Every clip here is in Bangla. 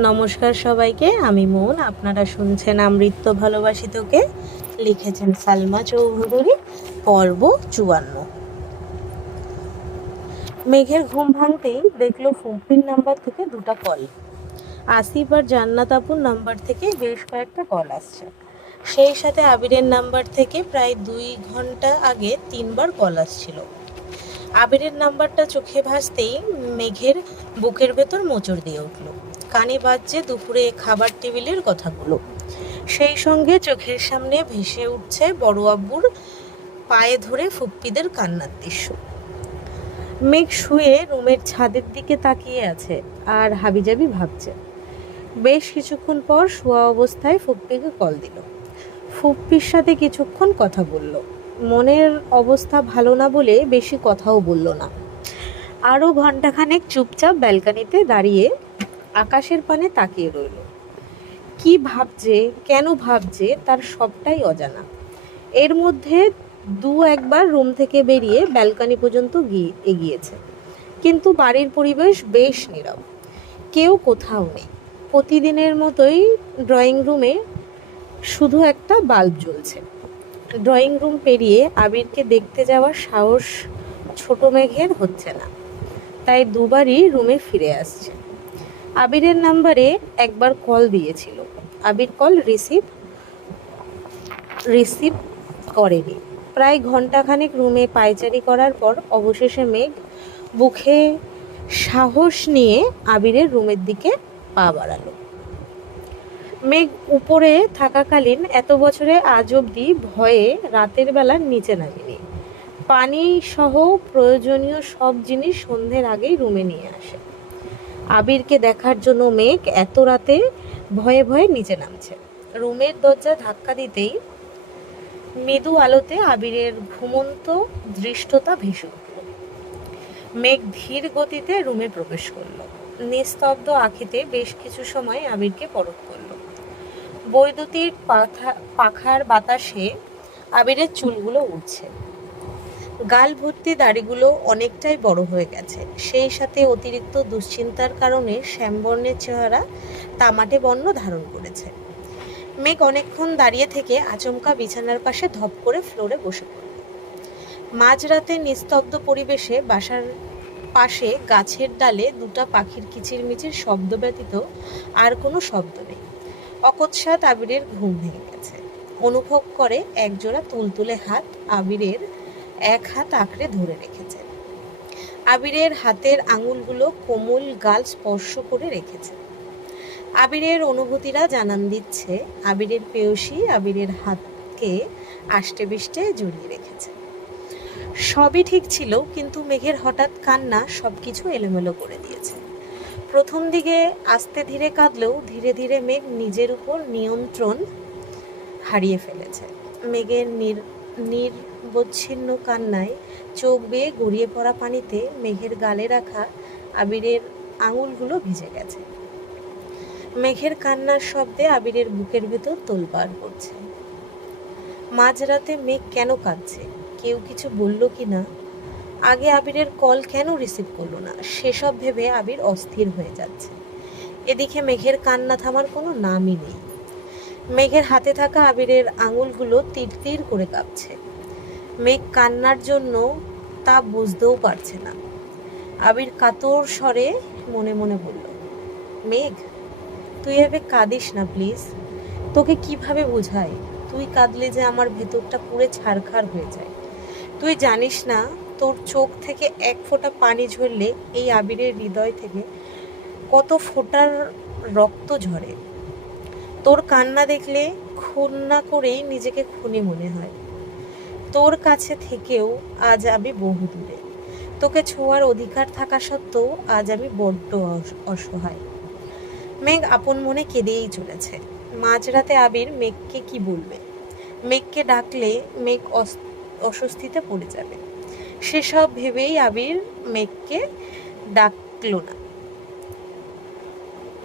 নমস্কার সবাইকে, আমি মন। আপনারা শুনছেন আমৃত্য ভালোবাসি তোকে, লিখেছেন সালমা চৌধুরী, পর্ব 54। মেঘের ঘুম ভাঙতেই দেখলো ফুম্পির নাম্বার থেকে দুটো কল। আসিফ আর জান্নাত আপুর নাম্বার থেকে বেশ কয়েকটা কল আসছে। সেই সাথে আবিরের নাম্বার থেকে প্রায় 2 ঘন্টা আগে 3বার কল আসছিল। আবিরের নাম্বারটা চোখে ভাসতেই মেঘের বুকের ভেতর মোচড় দিয়ে উঠল। কানে বাজছে দুপুরে খাবার টেবিলের কথাগুলো। সেই সঙ্গে চোখের সামনে ভেসে উঠছে বড় আব্বুর পায়ে ধরে ফুপ্পিদের কান্নার দৃশ্য। মেঘ শুয়ে রুমের ছাদের দিকে তাকিয়ে আছে আর হাবিজাবি ভাবছে। বেশ কিছুক্ষণ পর শোয়া অবস্থায় ফুপ্পিকে কল দিল। ফুপ্পির সাথে কিছুক্ষণ কথা বলল। মনের অবস্থা ভালো না বলে বেশি কথাও বলল না। আরও ঘন্টাখানেক চুপচাপ ব্যালকানিতে দাঁড়িয়ে আকাশের পানে তাকিয়ে রইল। কি ভাবছে, কেন ভাবছে, তার সবটাই অজানা। এর মধ্যে একবার রুম থেকে বেরিয়ে ব্যালকানি পর্যন্ত এগিয়েছে, কিন্তু বাড়ির পরিবেশ বেশ নীরব। কেউ কোথাও নেই। প্রতিদিনের মতোই ড্রয়িং রুমে শুধু একটা বাল্ব জ্বলছে। ড্রয়িং রুম পেরিয়ে আবিরকে দেখতে যাওয়ার সাহস ছোট মেঘের হচ্ছে না, তাই দুবারই রুমে ফিরে আসছে। আবিরের নাম্বারে একবার কল দিয়েছিল, আবির কল রিসিভ করেনি। প্রায় ঘন্টাখানেক রুমে পায়চারি করার পর অবশেষে মেঘ বুকে সাহস নিয়ে আবিরের রুমের দিকে পা বাড়ালো। মেঘ উপরে থাকাকালীন এত বছরে আজ অবধি ভয়ে রাতের বেলা নিচে নামেনি। পানি সহ প্রয়োজনীয় সব জিনিস সন্ধ্যের আগেই রুমে নিয়ে আসে। আবিরকে দেখার জন্য মেঘ এত রাতে ভয়ে ভয়ে নিচে নামছে। রুমের দরজা ধাক্কা দিতেই মৃদু আলোতে আবিরের ঘুমন্ত দৃষ্টতা ভেসে উঠল। মেঘ ধীর গতিতে রুমে প্রবেশ করল। নিস্তব্ধ আখিতে বেশ কিছু সময় আবিরকে পরখ করল। বৈদ্যুতিক পাখার বাতাসে আবিরের চুলগুলো উঠছে। গাল ভর্তি দাড়িগুলো অনেকটাই বড় হয়ে গেছে। সেই সাথে অতিরিক্ত দুশ্চিন্তার কারণে শ্যামবর্ণের চেহারা তামাটে বর্ণ ধারণ করেছে। মেঘ অনেকক্ষণ দাঁড়িয়ে থেকে আচমকা বিছানার পাশে ধপ করে ফ্লোরে বসে পড়ল। মাঝরাতে নিস্তব্ধ পরিবেশে বাসার পাশে গাছের ডালে দুটো পাখির কিচিরমিচির শব্দ ব্যতীত আর কোনো শব্দ নেই। অকস্মাৎ আবিরের ঘুম ভেঙে গেছে। অনুভব করে একজোড়া তুলতুলে হাত আবিরের এক হাত আঁকড়ে ধরে রেখেছে। আবিরের হাতের আঙুলগুলো কোমল গাল স্পর্শ করে রেখেছে। আবিরের অনুভূতিরা জানান দিচ্ছে আবিরের প্রেয়সী আবিরের হাতকে আষ্টে বিষ্টে জড়িয়ে রেখেছে। সবই ঠিক ছিল, কিন্তু মেঘের হঠাৎ কান্না সব কিছু এলোমেলো করে দিয়েছে। প্রথম দিকে আস্তে ধীরে কাঁদলেও ধীরে ধীরে মেঘ নিজের উপর নিয়ন্ত্রণ হারিয়ে ফেলেছে। মেঘের নিরবচ্ছিন্ন কান্নায় চোখ বেয়ে গড়িয়ে পড়া পানিতে মেঘের গালে রাখা আবিরের আঙুলগুলো ভিজে গেছে। মেঘের কান্নার শব্দে আবিরের বুকের ভেতর তোলপাড় করছে। মাঝরাতে মেঘ কেন কাঁদছে? কেউ কিছু বলল কি না? আগে আবিরের কল কেন রিসিভ করলো না? সেসব ভেবে আবির অস্থির হয়ে যাচ্ছে। এদিকে মেঘের কান্না থামার কোনো নামই নেই। মেঘের হাতে থাকা আবিরের আঙুলগুলো তীর তীর করে কাঁপছে। মেঘ কান্নার জন্য তা বুঝতেও পারছে না। আবির কাতর স্বরে মনে মনে বলল, মেঘ, তুই এভাবে কাঁদিস না প্লিজ। তোকে কিভাবে বোঝাই? তুই কাঁদলে যে আমার ভেতরটা পুরো ছারখার হয়ে যায়। তুই জানিস না, তোর চোখ থেকে এক ফোঁটা পানি ঝরলে এই আবিরের হৃদয় থেকে কত ফোঁটার রক্ত ঝরে। তোর কান্না দেখলে খুন না করেই নিজেকে খুনি মনে হয়। তোর কাছে থেকেও আজ আমি বহু দূরে। তোকে ছোঁয়ার অধিকার থাকা সত্ত্বেও আজ আমি বড্ড অসহায়। মেঘ আপন মনে কেঁদেই চলেছে। মাঝরাতে আবির মেঘকে কি বলবে? মেঘকে ডাকলে মেঘ অস্বস্তিতে পড়ে যাবে। সেসব ভেবেই আবির মেঘকে ডাকলো না,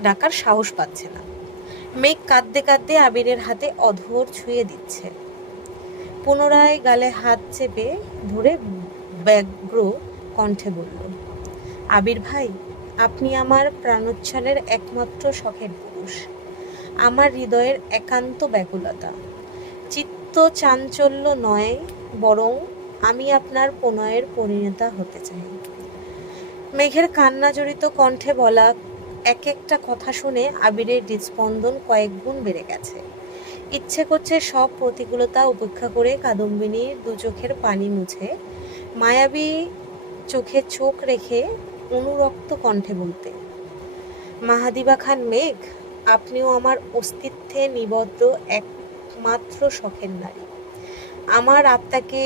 ডাকার সাহস পাচ্ছে না। মেঘ কাঁদতে কাঁদতে আবিরের হাতে অধর ছুঁয়ে দিচ্ছে। পুনরায় গালে হাত চেপে ধরে ব্যগ্র কণ্ঠে বলল, আবির ভাই, আপনি আমার প্রাণোচ্ছলের একমাত্র শখের পুরুষ, আমার হৃদয়ের একান্ত ব্যাকুলতা। চিত্ত চাঞ্চল্য নয়, বরং আমি আপনার প্রণয়ের পরিণতা হতে চাই। মেঘের কান্নাজড়িত কণ্ঠে বলা এক একটা কথা শুনে আবিরের হৃদস্পন্দন কয়েক গুণ বেড়ে গেছে। ইচ্ছে করছে সব প্রতিকূলতা উপেক্ষা করে কাদম্বিনীর দু চোখের পানি মুছে মায়াবী চোখে চোখ রেখে অনুরক্ত কণ্ঠে বলতে, মাহাদিবা খান মেঘ, আপনিও আমার অস্তিত্বে নিবদ্ধ একমাত্র শখের নারী, আমার আত্মাকে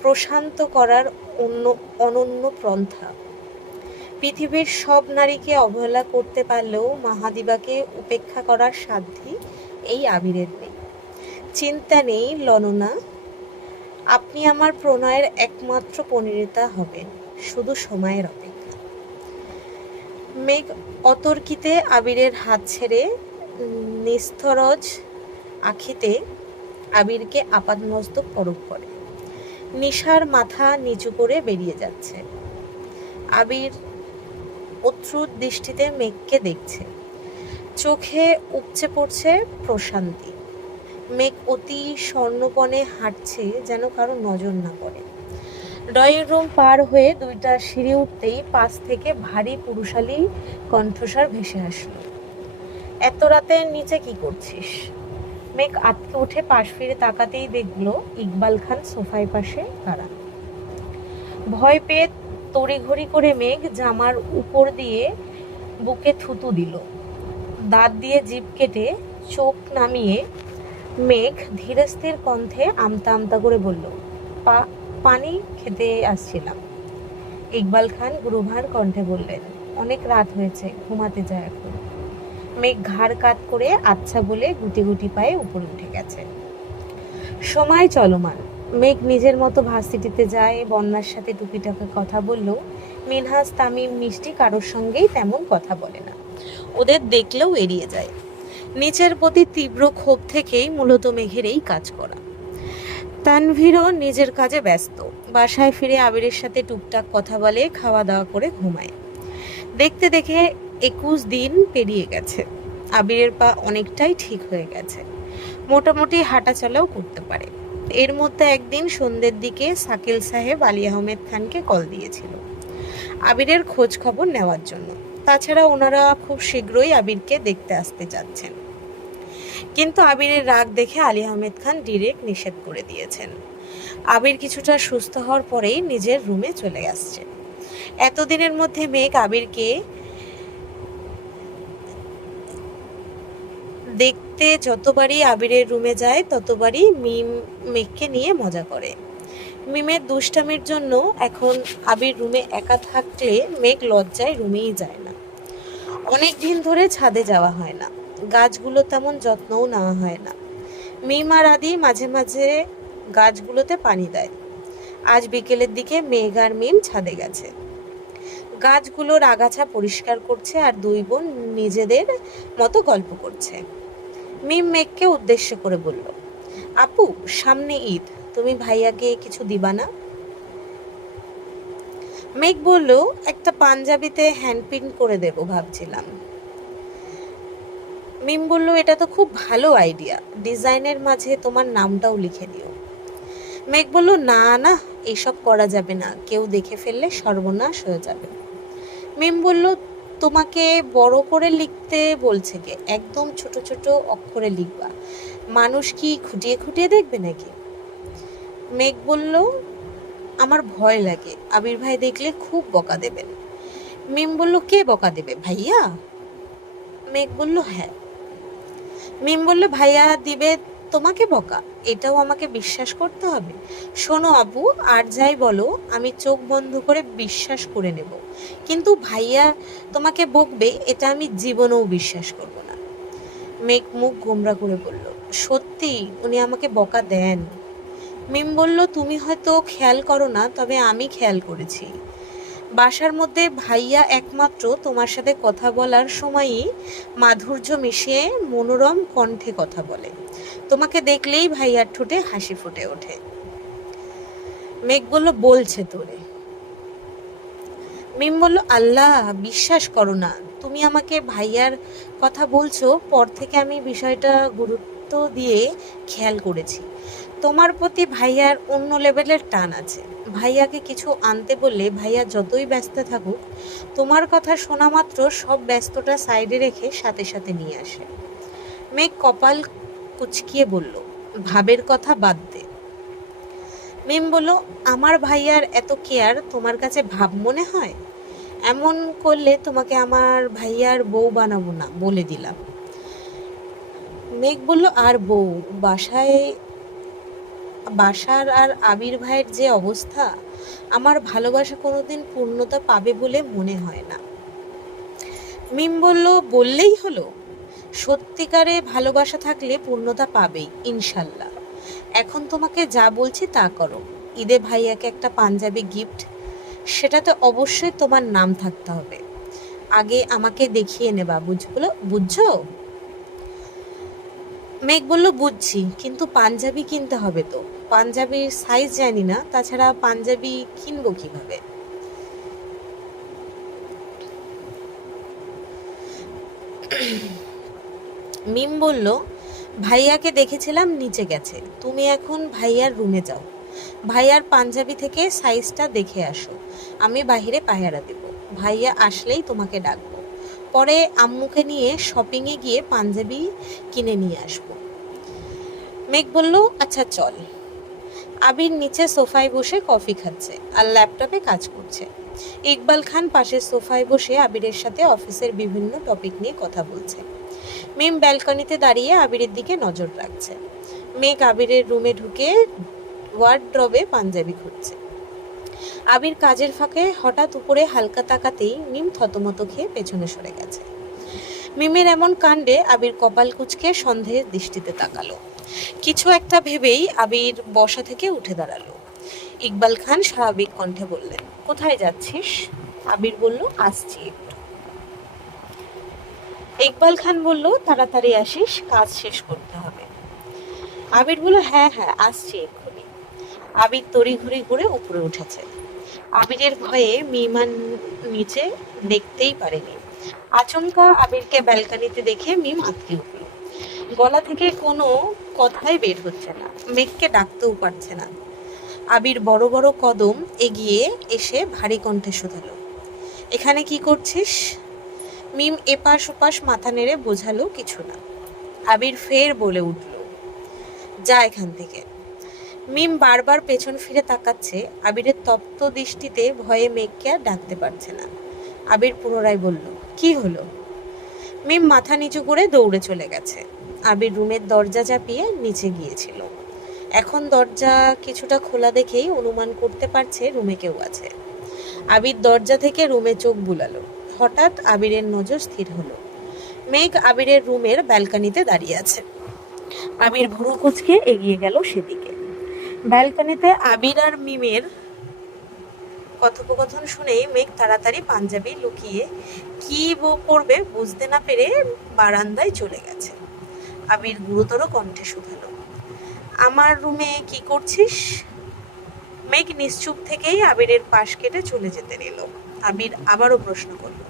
প্রশান্ত করার অনন্য পন্থা। পৃথিবীর সব নারীকে অবহেলা করতে পারলেও মাহাদিবাকে উপেক্ষা করার সাধ্যি এই আবিরের নেই। চিন্তা নেই ললনা, আপনি আমার প্রণয়ের একমাত্র পরিণীতা হবেন, শুধু সময়ের অপেক্ষা। মেঘ অতর্কিতে আবিরের হাত ছেড়ে নিস্তরজ আখিতে আবিরকে আপাদমস্তক পরখ করে। নিশার মাথা নিচু করে বেরিয়ে যাচ্ছে। আবির অশ্রুর দৃষ্টিতে মেঘকে দেখছে, চোখে উপচে পড়ছে প্রশান্তি। মেঘ অতি স্বর্ণপণে হাঁটছে যেন কারো নজর না পড়ে। ড্রয়িং রুম পার হয়ে 2টা সিঁড়ি উঠতেই পাশ থেকে ভারী পুরুষালী কণ্ঠস্বর ভেসে আসলো, এত রাতে নিচে কি করছিস? মেঘ আটকে উঠে পাশ ফিরে তাকাতেই দেখলো ইকবাল খান সোফায় পাশে দাঁড়ানো। ভয় পেয়ে তড়িঘড়ি করে মেঘ জামার উপর দিয়ে বুকে থুতু দিল। দাঁত দিয়ে জিভ কেটে চোখ নামিয়ে মেঘ ধীরে স্থির কণ্ঠে আমতা আমতা করে বলল, পানি খেতে আসছিলাম। ইকবাল খান গুরুভার কণ্ঠে বললেন, অনেক রাত হয়েছে, ঘুমাতে যায় এখন। মেঘ ঘাড় কাত করে আচ্ছা বলে গুটি গুটি পায়ে উপরে উঠে গেছে। সময় চলমান। মেঘ নিজের মতো ভার্সিটিতে যায়, বন্যার সাথে টুকিটাকি কথা বললেও মিনহাজ, তামিম, মিষ্টি কারোর সঙ্গেই তেমন কথা বলে না, ওদের দেখলেও এড়িয়ে যায়। নিচের প্রতি তীব্র ক্ষোভ থেকেই মূলত মেঘের এই কাজ করা। তানভীরও নিজের কাজে ব্যস্ত, বাসায় ফিরে আবিরের সাথে টুকটাক কথা বলে, খাওয়া দাওয়া করে ঘুমায়। দেখতে দেখে 21 দিন পেরিয়ে গেছে। আবিরের পা অনেকটাই ঠিক হয়ে গেছে, মোটামুটি হাঁটাচলাও করতে পারে। এর মধ্যে একদিন সন্ধ্যের দিকে শাকিল সাহেব আলী আহমেদ খানকে কল দিয়েছিল আবিরের খোঁজ খবর নেওয়ার জন্য। তাছাড়া ওনারা খুব শীঘ্রই আবিরকে দেখতে আসতে যাচ্ছেন, কিন্তু আবিরের রাগ দেখে আলী আহমেদ খান ডিরেক্ট নিষেধ করে দিয়েছেন। আবির কিছুটা সুস্থ হওয়ার পরেই নিজের রুমে চলে আসছে। এতদিনের মধ্যে মেঘ আবিরকে দেখতে যতবারই আবিরের রুমে যায় ততবারই মিম মেঘকে নিয়ে মজা করে। মিমের দুষ্টামির জন্য এখন আবির রুমে একা থাকলে মেঘ লজ্জায় রুমেই যায় না। অনেক দিন ধরে ছাদে যাওয়া হয় না, গাছগুলো তেমন যত্নও নেওয়া হয় না। মিম আর আদি মাঝে মাঝে গাছগুলোতে পানি দেয়। আজ বিকেলের দিকে মেঘ আর মিম ছাদে গেছে, গাছগুলোর আগাছা পরিষ্কার করছে আর দুই বোন নিজেদের মতো গল্প করছে। মিম মেঘকে উদ্দেশ্য করে বলল, আপু, সামনে ঈদ, তুমি ভাইয়াকে কিছু দিবা না? মেঘ বলল, একটা পাঞ্জাবিতে হ্যান্ড প্রিন্ট করে দেব ভাবছিলাম। মিম বলল, এটা তো খুব ভালো আইডিয়া, ডিজাইনের মাঝে তোমার নামটাও লিখে দিও। মেঘ বলল, না না, এসব করা যাবে না, কেউ দেখে ফেললে সর্বনাশ হয়ে যাবে। মিম বলল, তোমাকে বড় করে লিখতে বলছে কে? একদম ছোট ছোট অক্ষরে লিখবা, মানুষ কি খুঁটিয়ে খুঁটিয়ে দেখবে নাকি? মেঘ বলল, আমার ভয় লাগে, আবির ভাই দেখলে খুব বকা দেবেন। মিম বলল, কে বকা দেবে, ভাইয়া? মেঘ বলল, হ্যাঁ। মিম বলল, ভাইয়া দিবে তোমাকে বকা? এটাও আমাকে বিশ্বাস করতে হবে? শোনো আপু, আর যাই বলো আমি চোখ বন্ধ করে বিশ্বাস করে নেব, কিন্তু ভাইয়া তোমাকে বকবে এটা আমি জীবনেও বিশ্বাস করব না। মেঘ মুখ গোমরা করে বলল, সত্যি উনি আমাকে বকা দেন? মিম বলল, তুমি হয়তো খেয়াল করো না, তবে আমি খেয়াল করেছি। বাসার মধ্যে ভাইয়া একমাত্র তোমার সাথে কথা বলার সময়ই মাধুর্য মিশিয়ে মনোরম কণ্ঠে কথা বলে, তোমাকে দেখলেই ভাইয়ার ঠোঁটে হাসি ফুটে ওঠে। মেঘ বলল, বলছে তোরে? মিম বলল, আল্লাহ, বিশ্বাস করো না, তুমি আমাকে ভাইয়ার কথা বলছো, পর থেকে আমি বিষয়টা গুরুত্ব দিয়ে খেয়াল করেছি। তোমার প্রতি ভাইয়ার অন্য লেভেলের টান আছে। ভাইয়াকে কিছু আনতে বললে ভাইয়া যতই ব্যস্ত থাকুক, তোমার কথা শোনা মাত্র সব ব্যস্ততা সাইডে রেখে সাথে সাথে নিয়ে আসে। মেঘ কপাল কুচকিয়ে বলল, ভাবের কথা বাদ দে। মিম বলল, আমার ভাইয়ার এত কেয়ার তোমার কাছে ভাব মনে হয়? এমন করলে তোমাকে আমার ভাইয়ার বউ বানাবো না, বলে দিলাম। মেঘ বলল, আর বউ? বাসার আর আবির ভাইয়ের যে অবস্থা, আমার ভালোবাসা কোনোদিন পূর্ণতা পাবে বলে মনে হয় না। মিম বলল, বললেই হলো, সত্যিকারে ভালোবাসা থাকলে পূর্ণতা পাবেই ইনশাল্লাহ। এখন তোমাকে যা বলছি তা করো। ঈদে ভাইয়াকে একটা পাঞ্জাবি গিফট, সেটাতে অবশ্যই তোমার নাম থাকতে হবে। আগে আমাকে দেখিয়ে নেবা, বুঝছো? মেঘ বলল, বুঝছি, কিন্তু পাঞ্জাবি কিনতে হবে তো। পাঞ্জাবির সাইজ জানি না, তাছাড়া পাঞ্জাবি কিনবো কিভাবে? মিম বলল, ভাইয়াকে দেখেছিলাম নিচে গেছে, তুমি এখন ভাইয়ার রুমে যাও, ভাইয়ার পাঞ্জাবি থেকে সাইজটা দেখে আসো, আমি বাহিরে পাহারা দেব, ভাইয়া আসলেই তোমাকে ডাকবো, পরে আম্মুকে নিয়ে শপিংয়ে গিয়ে পাঞ্জাবি কিনে নিয়ে আসবো। মেঘ বলল, আচ্ছা চল। আবির নিচে সোফায় বসে কফি খাচ্ছে আর ল্যাপটপে কাজ করছে। ইকবাল খান পাশের সোফায় বসে আবিরের সাথে অফিসের বিভিন্ন টপিক নিয়ে কথা বলছে। মিম ব্যালকনিতে দাঁড়িয়ে আবিরের দিকে নজর রাখছে। মেঘ আবিরের রুমে ঢুকে ওয়ার্ডরোবে পাঞ্জাবি খুঁজছে। আবির কাজের ফাঁকে হঠাৎ উপরে হালকা তাকাতেই মিম থতমত খেয়ে পেছনে সরে গেছে। মিমের এমন কাণ্ডে আবির কপাল কুঁচকে সন্দেহের দৃষ্টিতে তাকালো। কিছু একটা ভেবেই আবির বসা থেকে উঠে দাঁড়ালো। ইকবাল খান স্বাভাবিক কণ্ঠে বললেন, কোথায় যাচ্ছিস? আবির বলল, আসছি একটু। ইকবাল খান বলল, তাড়াতাড়ি আসিস, কাজ শেষ করতে হবে। আবির বলল, হ্যাঁ হ্যাঁ, আসছি এক্ষুনি। আবির তড়িঘড়ি ঘুরে উপরে উঠেছে। আবিরের ভয়ে মিমান নিচে দেখতেই পারেনি। আচমকা আবিরকে ব্যালকনিতে দেখে মিম আঁতকে উঠল। গলা থেকে কোনো কথাই বের হচ্ছে না, মেঘকে ডাকতেও পারছে না। আবির বড় বড় কদম এগিয়ে এসে ভারী কণ্ঠে শুধালো, এখানে কি করছিস? মিম এপাশ ওপাশ মাথা নেড়ে বোঝালো, কিছু না। আবির ফের বলে উঠল, যা এখান থেকে। মিম বারবার পেছন ফিরে তাকাচ্ছে। আবিরের তপ্ত দৃষ্টিতে ভয়ে মেঘকে আর ডাকতে পারছে না। আবির পুনরায় বলল, কি হলো? মিম মাথা নিচু করে দৌড়ে চলে গেছে। আবির রুমের দরজা চাপিয়ে নিচে গিয়েছিল। এখন দরজা কিছুটা খোলা দেখেই অনুমান করতে পারছে রুমে কেউ আছে। আবির দরজা থেকে রুমে চোখ বুলালো। হঠাৎ আবিরের নজর স্থির হলো। মেঘ আবিরের রুমের ব্যালকনিতে দাঁড়িয়ে আছে। আবির ভুরু কুঁচকে এগিয়ে গেল সেদিকে। ব্যালকনিতে আবির আর মিমের কথোপকথন শুনেই মেঘ তাড়াতাড়ি পাঞ্জাবি লুকিয়ে কি করবে বুঝতে না পেরে বারান্দায় চলে গেছে। আবির গুরুতর কণ্ঠে শুধালো, আমার রুমে কি করছিস? মেঘ নিশ্চুপ থেকেই আবিরের পাশ কেটে চলে যেতে নিল। আবির আবারও প্রশ্ন করল,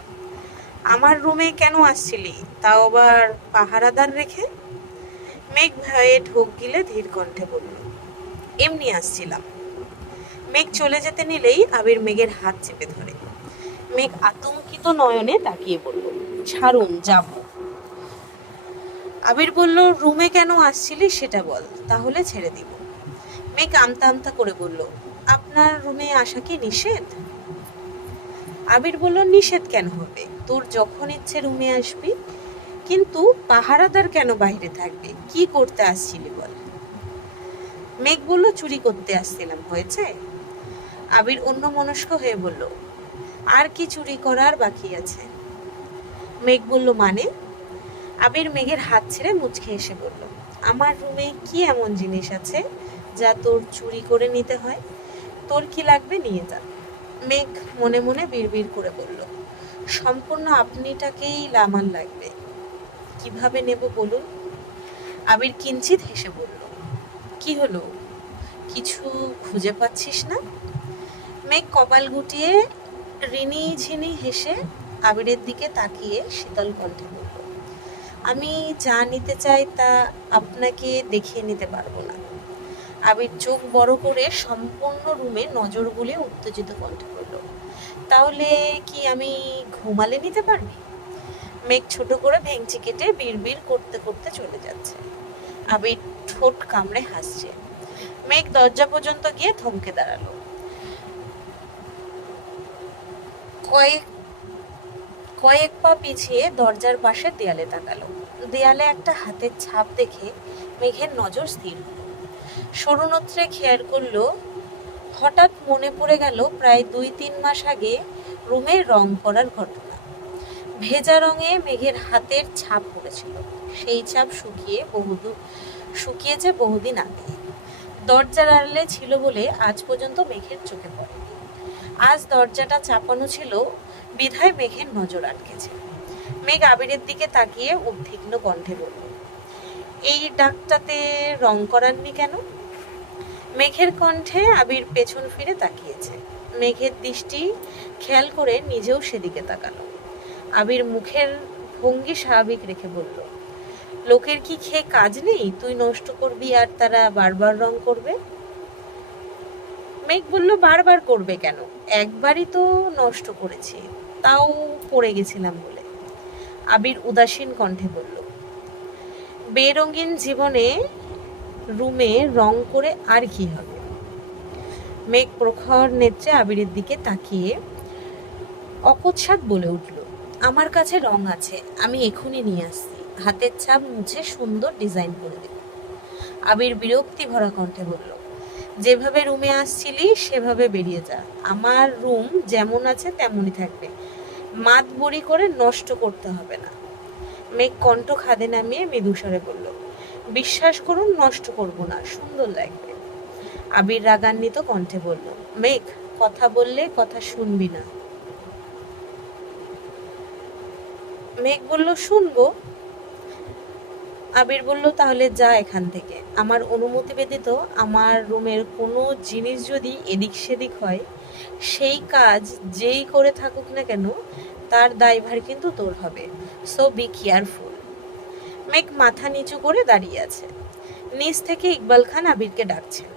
আমার রুমে কেন আসছিলি, তাও আবার পাহারাদার রেখে? মেঘ ভয়ে ঢোক গিলে ধীর কণ্ঠে বলল, এমনি আসছিলাম। মেঘ চলে যেতে নিলেই আবির মেঘের হাত চেপে ধরে। মেঘ আতঙ্কিত নয়নে তাকিয়ে বলল, ছাড়ুন, যাব। আবির বলল, রুমে কেন আসছিলি সেটা বল, তাহলে ছেড়ে দিব। মেঘ আমতা আমতা করে বলল, আপনার রুমে আসা কি নিষেধ? আবির বলল, নিষেধ কেন হবে, তোর যখন ইচ্ছে রুমে আসবি, কিন্তু পাহারাদার কেন বাইরে থাকবে? কি করতে আসছিলি বল। মেঘ বলল, চুরি করতে আসছিলাম, হয়েছে? আবির অন্যমনস্ক হয়ে বলল, আর কি চুরি করার বাকি আছে? মেঘ বলল, মানে? আবির মেঘের হাত ছেড়ে মুচকে এসে বলল, আমার রুমে কি এমন জিনিস আছে যা তোর চুরি করে নিতে হয়? তোর কি লাগবে নিয়ে যা। মেঘ মনে মনে বিড়বিড় করে বলল, সম্পূর্ণ আপনিটাকেই আমার লাগবে। কিভাবে নেব বলুন? আবির কিঞ্চিত হেসে বলল, কি হলো, কিছু খুঁজে পাচ্ছিস না? মেঘ কপাল গুটিয়ে রিনি ঝিনি হেসে আবিরের দিকে তাকিয়ে শীতল কণ্ঠে বলল, আমি যা নিতে চাই তা আপনাকে দেখিয়ে নিতে পারবো না। আবির চোখ বড় করে সম্পূর্ণ রুমে নজর বুলিয়ে উত্তেজিত কণ্ঠে বলল, তাহলে কি আমি ঘুমালে নিতে পারবি? মেঘ ছোট করে ভেঙচি কেটে বিড়বিড় করতে করতে চলে যাচ্ছে। আবির ঠোঁট কামড়ে হাসছে। মেঘ দরজা পর্যন্ত গিয়ে থমকে দাঁড়ালো। কয়েক কয়েক পা পিছিয়ে দরজার পাশে দেয়ালে তাকালো। দেয়ালে একটা হাতের ছাপ দেখে মেঘের নজর স্থির হলো। সরুনত্রে খেয়াল করলো, হঠাৎ মনে পড়ে গেল প্রায় 2-3 মাস আগে রুমে রং করার ঘটনা। ভেজা রঙে মেঘের হাতের ছাপ পড়েছিল। সেই ছাপ শুকিয়েছে বহুদিন আগে। দরজার আড়ালে ছিল বলে আজ পর্যন্ত মেঘের চোখে পড়েনি। আজ দরজাটা চাপানো ছিল বিধায় মেঘের নজর আটকেছে। মেঘ আবিরের দিকে তাকিয়ে উদ্বিগ্ন কণ্ঠে বলল, এই ডাকটাতে রং করাননি কেন? মেঘের কণ্ঠে আবির পেছন ফিরে তাকিয়েছে। মেঘের দৃষ্টি খেয়াল করে নিজেও সেদিকে তাকালো। আবির মুখের ভঙ্গি স্বাভাবিক রেখে বলল, লোকের কি খেয়ে কাজ নেই, তুই নষ্ট করবি আর তারা বারবার রং করবে? মেঘ বলল, বারবার করবে কেন? একবারই তো নষ্ট করেছি, তাও পড়ে গেছিলাম বলে। আবির উদাসীন কণ্ঠে বলল, বেরঙিন জীবনে রুমে রং করে আর কি হবে? মেঘ প্রখর নেত্রে আবিরের দিকে তাকিয়ে অকস্মাৎ বলে উঠল, আমার কাছে রং আছে, আমি এখনই নিয়ে আসছি। হাতের ছাপ মুছে সুন্দর ডিজাইন করে দেব। আবির বিরক্তি ভরা কণ্ঠে বলল, যেভাবে রুমে আসছিলি সেভাবে বেরিয়ে যা। আমার রুম যেমন আছে তেমনই থাকবে, মাত বড়ি করে নষ্ট করতে হবে না। মেঘ কণ্ঠ খাদে নামিয়ে মৃদুস্বরে বলল, বিশ্বাস করুন, নষ্ট করব না, সুন্দর লাগবে। আবির রাগান্বিত কণ্ঠে বলল, মেঘ, কথা বললে কথা শুনবি না। মেঘ বলল, শুনবো। আবির বলল, তাহলে যা এখান থেকে। আমার অনুমতি ব্যতীত আমার রুমের কোনো জিনিস যদি এদিক সেদিক হয়, সেই কাজ যেই করে থাকুক না কেন তার দায়ভার কিন্তু তোর হবে। So be careful. মেঘ মাথা নিচু করে দাঁড়িয়ে আছে। নিচ থেকে ইকবাল খান আবিরকে ডাকছেন।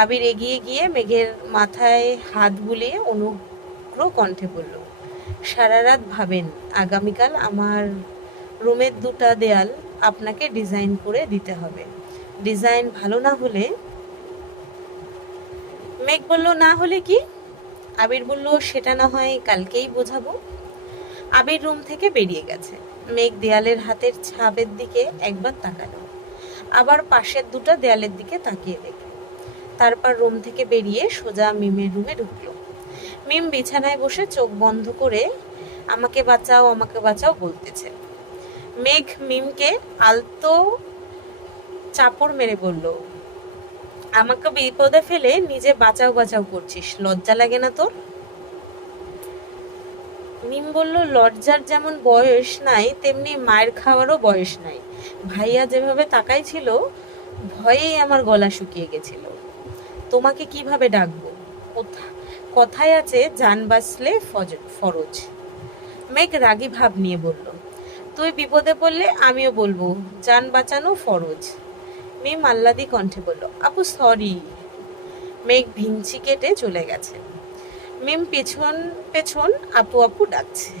আবির এগিয়ে গিয়ে মেঘের মাথায় হাত বুলিয়ে অনুগ্র কণ্ঠে বলল, সারা রাত ভাবেন, আগামীকাল আমার রুমের 2টা দেয়াল আপনাকে ডিজাইন করে দিতে হবে। ডিজাইন ভালো না হলে? মেঘ বলল, না হলে কি? আবির বলল, সেটা না হয় কালকেই বোঝাবো। আবির রুম থেকে বেরিয়ে গেছে। মেঘ দেয়ালের হাতের ছাপের দিকে একবার তাকালো, আবার পাশের 2টা দেয়ালের দিকে তাকিয়ে দেখল। তারপর রুম থেকে বেরিয়ে সোজা মিমের রুমে ঢুকলো। মিম বিছানায় বসে চোখ বন্ধ করে আমাকে বাঁচাও, আমাকে বাঁচাও বলতেছে। মেঘ মিমকে আলতো চাপড় মেরে বলল, আমাকে বিপদে ফেলে নিজে বাঁচাও বাঁচাও করছিস, লজ্জা লাগে না তোর? মিম বলল, লজ্জার যেমন বয়স নাই তেমনি মায়ের খাওয়ারও বয়স নাই। ভাইয়া যেভাবে তাকাই ছিল, ভয়েই আমার গলা শুকিয়ে গেছিল। তোমাকে কিভাবে ডাকবো? কথায় আছে, জান বাঁচলে ফরজ। মেঘ রাগী ভাব নিয়ে বলল, তুই বিপদে পড়লে আমিও বলবো জান বাঁচানো ফরজ। মিম আহ্লাদি কণ্ঠে বলল, আপু সরি। মেঘ ভিঞ্চি কেটে চলে গেছে। মিম পেছন পেছন আপু আপু ডাকছে।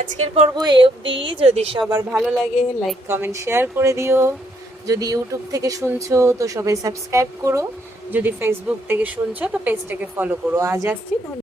আজকের পর্ব এ অবধি। যদি সবার ভালো লাগে লাইক কমেন্ট শেয়ার করে দিও। যদি ইউটিউব থেকে শুনছো তো সবাই সাবস্ক্রাইব করো। যদি ফেসবুক থেকে শুনছো তো পেজটাকে ফলো করো। আজ আসছি।